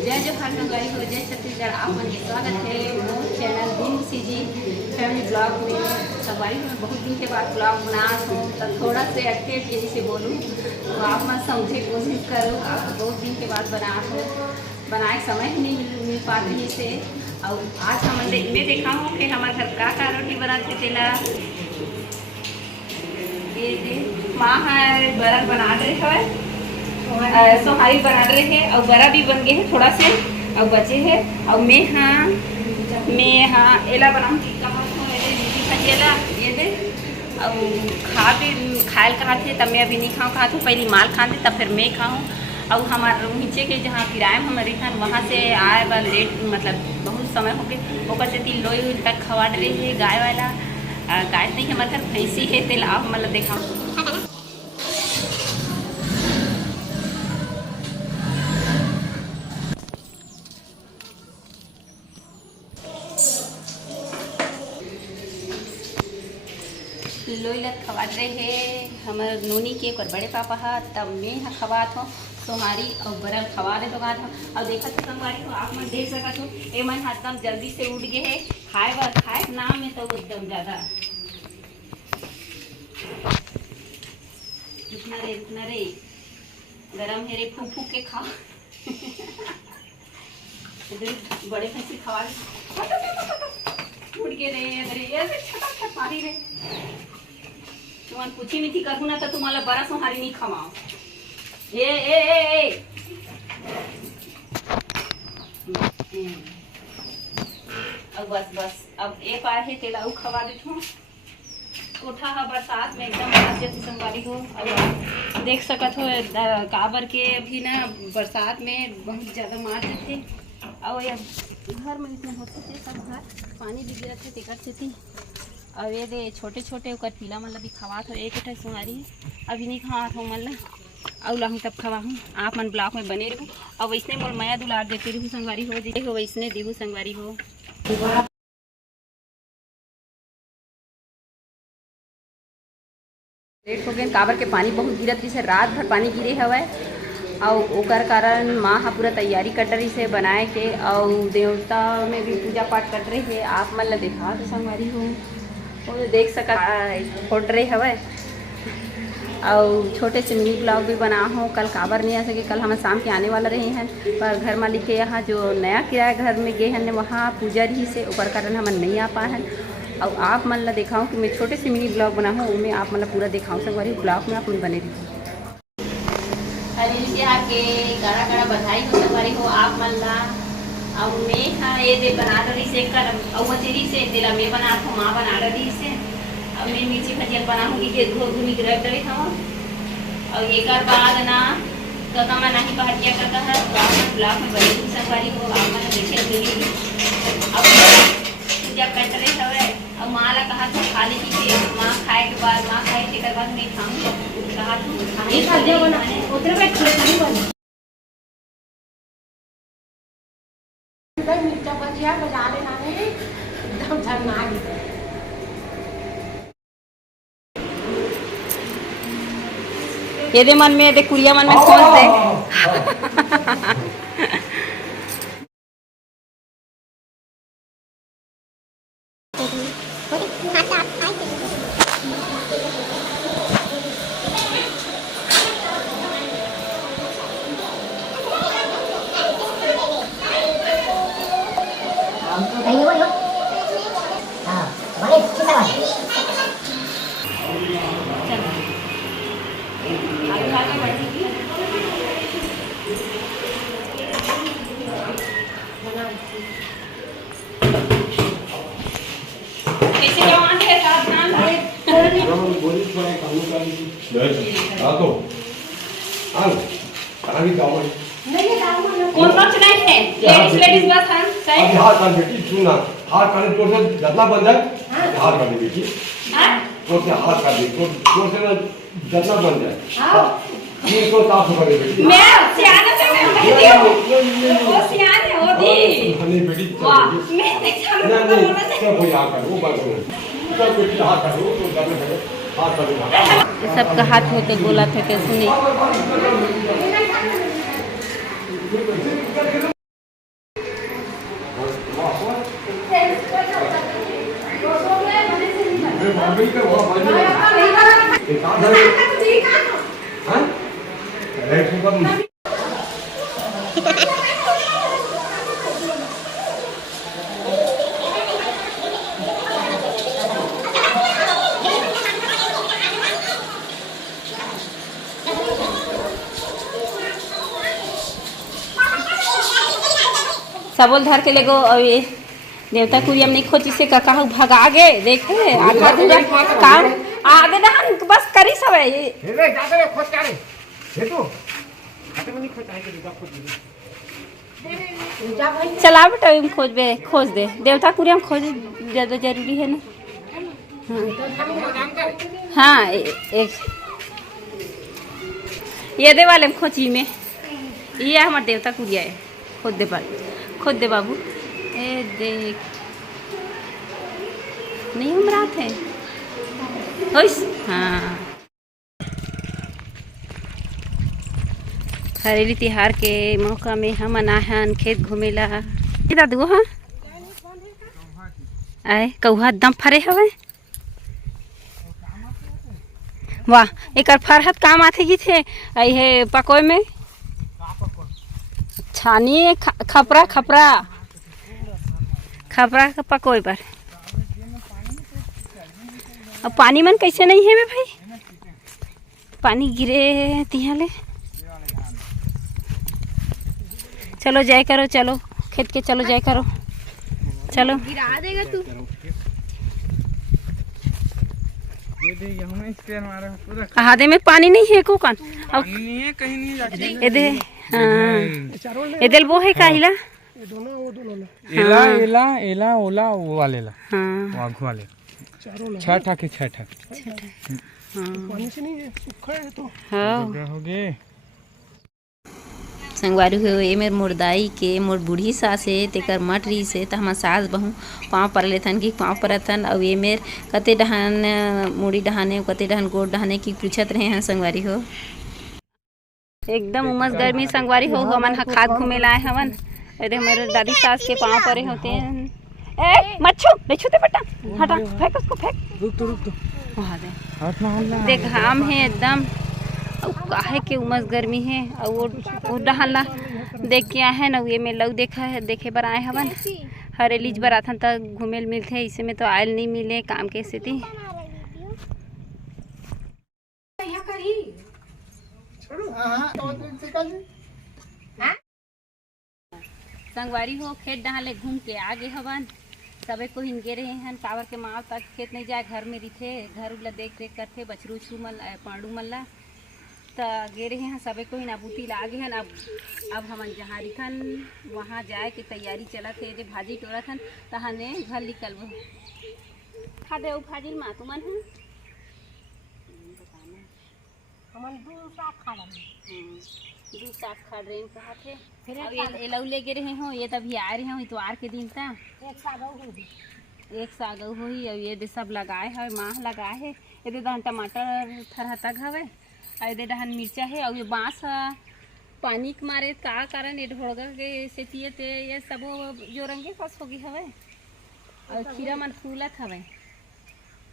जय जोहार गंगाई हो, जय छत्तीसगढ़। आप मन के स्वागत है मोर चैनल दिन जी फैमिली ब्लॉग में। सवारी में बहुत दिन के बाद ब्लॉग बना हूँ तो थोड़ा से अटके से बोलूँ तो आप मन समझे कोशिश करो। आप बहुत दिन के बाद बना हो, बनाए समय ही नहीं मिल पा रही से। और आज हम मैं देखा हूँ कि हमारे घर का रोटी बनाते तेला ये माँ है बरल बना रहे है, सोहारी बना रहे हैं और बड़ा भी बन गए हैं थोड़ा से और बचे हैं। और मैं हाँ एला बनाऊँ भजियाला ये दे और खायल कहा थे तब मैं अभी नहीं खाऊँ कहा था पहले माल खा दे तब फिर मैं खाऊँ। और हमारे नीचे के जहाँ किराए में हमारे था वहाँ से आए बा लेट मतलब बहुत समय हो गए ओकर से तीन लोई तक खवा रहे है गाय वाला गाय नहीं हमारे घर भैंसी है तेल आप मतलब देखा लोई लत खवाट रहे है हमारे नोनी के और बड़े पापा हा तब मैं हाँ खवात हो सोहारी और बरल खवा रहे दुकान हो। और देखा तो संगवारी हो आप मन देख सकत हो ए मन एकदम जल्दी से उठ गए है खाए नाम में तो एकदम ज़्यादा रुकना रे गरम है रे फूक के खा बड़े फंसी खवा उठ के रे ऐसे छटाछट मारी रे तुम पूछी मीठी करूँ ना तो तुम्हारा बड़ा सोहारी नहीं खवाओ ए अब बस अब एक बार है तेला खवा देती हूँ। कोठा है बरसात में एकदम जैसी संगवारी हो। अब देख सकत हो काबर के अभी ना बरसात में बहुत ज़्यादा मार देते और घर में इतने होते थे सब घर पानी भी गिरत थे टेकर से थी। और ये दे छोटे छोटे उकर पीला मतलब भी खवात हो एक सोहारी अभी नहीं खवात हो मतलब और लाहूँ तब खवा हूँ। आप मन ब्लॉक में बने रहूँ और वैसने मोल माया दुलार देते रहूँ संगवारी हो देखो वैसने देहू संगवारी हो। लेट हो गए काबर के पानी बहुत गिरत जैसे रात भर पानी गिरे हवा और ओकर कारण माँ हा पूरा तैयारी कर रही से बनाए के और देवता में भी पूजा पाठ कर रहे है। आप मन ला देखा तो संगवारी हो वो देख सका फोड़ रहे हवा और छोटे से मिनी ब्लॉग भी बना हो। कल काबर नहीं आ सके कल हम शाम के आने वाला रहे हैं पर घर मालिक के यहाँ जो नया किराया घर में गए हैं वहाँ पूजा रही से ओकर कारण हम नहीं आ पाए हैं। और आप मन ला दिखाऊँ कि मैं छोटे से मिनी ब्लॉग बना हूँ उनमें आप मतलब पूरा दिखाऊँ संगवारी ब्लॉग में आप मन बने रही के कड़ा बधाई हो संगवारी हो आप मन ला। और मैं हाँ ये दे बना रही से कर और मचेरी से तेला मैं बना था माँ बना रही से अब मैं मिर्ची भजिया बनाऊँगी कि धोनी के रख रही हूँ। और एक बाद ना कदा मैं नहीं पहाड़िया करता है तो आप ब्लॉक में बनी संगवारी हो आप मन देखे अब पूजा कट रही हवे और माँ ला कहा था खाली की माँ खाए के बाद माँ खाए के बाद मैं खाऊँ कहा मिर्चा भजिया बजा लेना एकदम झरना ये दे मन में दे कुरिया मन में खोज दे कौन सा चुनाई है लेडीज बस है सही अभी हाथ कर बेटी सुनना हाथ करने तो से जतना बन जाए हाथ कर बेटी तो से हाथ कर दे तो से ना जतना बन जाए हां ये तो साफ कर बेटी मैं सियाना से मैं कहती हूं वो सियाने हो दी हनी बेटी वाह मैं नहीं क्या कोई आ कर वो बात करो तो बेटी हाथ करो तो जतना हाथ करो सबका हाथ होते गोला थे सुनी कार्बनिक का बहुत बड़ी एक काम है हां राइट सुपर सबोल धर के लेगो और ये देवता कुरियम नहीं खोची से काका भगा गए देखे आधा पूरा काम आगे दहन बस करी सब है ये रे जाते रे खोज करे हे तू आते में नहीं खोज आए के जा खोज जा भाई चला बेटा हम खोज दे देवता कुरियम खोज ज्यादा जरूरी है ना हाँ एक ये दे वाले खोची में ये हमारे देवता कुरिया है खोद दे बाबू ए देख नहीं हम रात है हाँ हरेली तिहार के मौका में हम अनाहन खेत घूमेला दादू हाँ आए कौहा दम फरे हवे वाह एक फरहत काम आते की थे आई है पकोए में छानी खपरा खपरा खपरा का पकोए पर अब पानी मन कैसे नहीं है बे भाई पानी गिरे तिहाले चलो जाए करो चलो खेत के चलो जाए करो चलो गिरा देगा तू हादे में पानी नहीं है को कान अब नहीं है कहीं नहीं जाके ये दे हाँ ये दिल वो है काहिला एला एला एला ओला वो वाले ला हाँ वाघ वाले छह ठाके पानी से नहीं है सूखा है तो हाँ हो गए संगवारी हो ये मेर मुर्दाई के मोर बूढ़ी सास है तेकर मट रही से तो हमार सास बहू पाँव पर लेथन कि पाँव परथन और ये मेर कते डहान मुड़ी डहाने कते डहान गोड़ डहाने की पूछत रहे हैं संगवारी हो एकदम उमस गर्मी संगवारी हो हमन हा खाद घूमे लाए हवन अरे हमारे दादी सास के पाँव परे होते हैं ए मच्छू ले छूते बेटा हटा फेंक उसको फेंक रुक तो वहाँ दे हाथ ना हल्ला देख घाम है एकदम और काहे के उमस गर्मी है और वो डहला देख के आए हैं ना ये में लव देखा है देखे बर आए हवन हरेलीज बर आथन तक घूमेल मिलते इसे में तो आयल नहीं मिले काम के स्थिति संगवारी हो खेत डहाले घूम के आगे हवन सबे को हिनगे रहे हैं कावर के माँ तक खेत नहीं जाए घर में रही घर उला देख रेख करते बछरू छू मल पांडू मल्ला तो गे रहे हैं सबे को हिना बूटी लागे हैं अब हम जहाँ रिखन वहाँ जाए की तैयारी चलत है ये भाजी टोरत हन तहने घर निकलबो खा दे भाजी माँ तुमन है हमन दू साग खा रहे दू साग खा रहे कहा थे फिर अब ये लौ ले गे रहे हो ये तभी आ रहे हो इतवार के दिन था एक साग हो ही और ये सब लगाए है माह लगाए है ये दहन टमाटर थरहतक हवे और ये दहन मिर्चा है और ये बाँस पानी के मारे का कारण ये ढोड़गा के सेतिये ते ये सब जो रंगे फस होगी हवे और खीरा मन फूलत हवे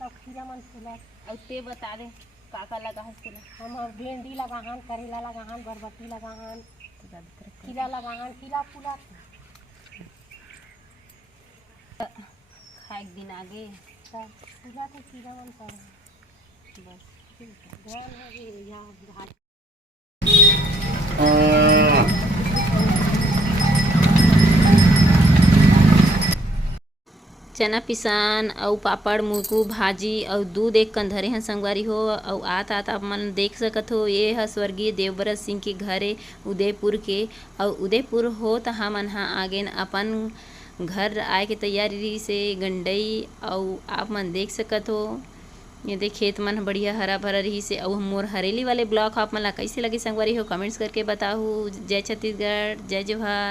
खीरा मन फूलत और ते बता दे काका लगा है हम भिंडी लगाहन करेला लगाहन बरबटी लगाहन खीरा लगाहन खीरा फूला खाए दिन आगे फूला तो खीरा मन पर बस ध्यान है यहाँ चना पिसान और पापड़ मुरकू भाजी और दूध एक कंधरे हैं संगवारी हो और आत आप मन देख सकत हो ये है स्वर्गीय देवव्रत सिंह के घरे उदयपुर के और उदयपुर हो तो हमन हा आगे अपन घर आए के तैयारी से गंडई और आप मन देख सकत हो ये देख खेत मन बढ़िया हरा भरा रही से और मोर हरेली वाले ब्लॉग आप मन ला कैसे लगे संगवारी हो कमेंट्स करके बताओ। जय छत्तीसगढ़ जय जोहार।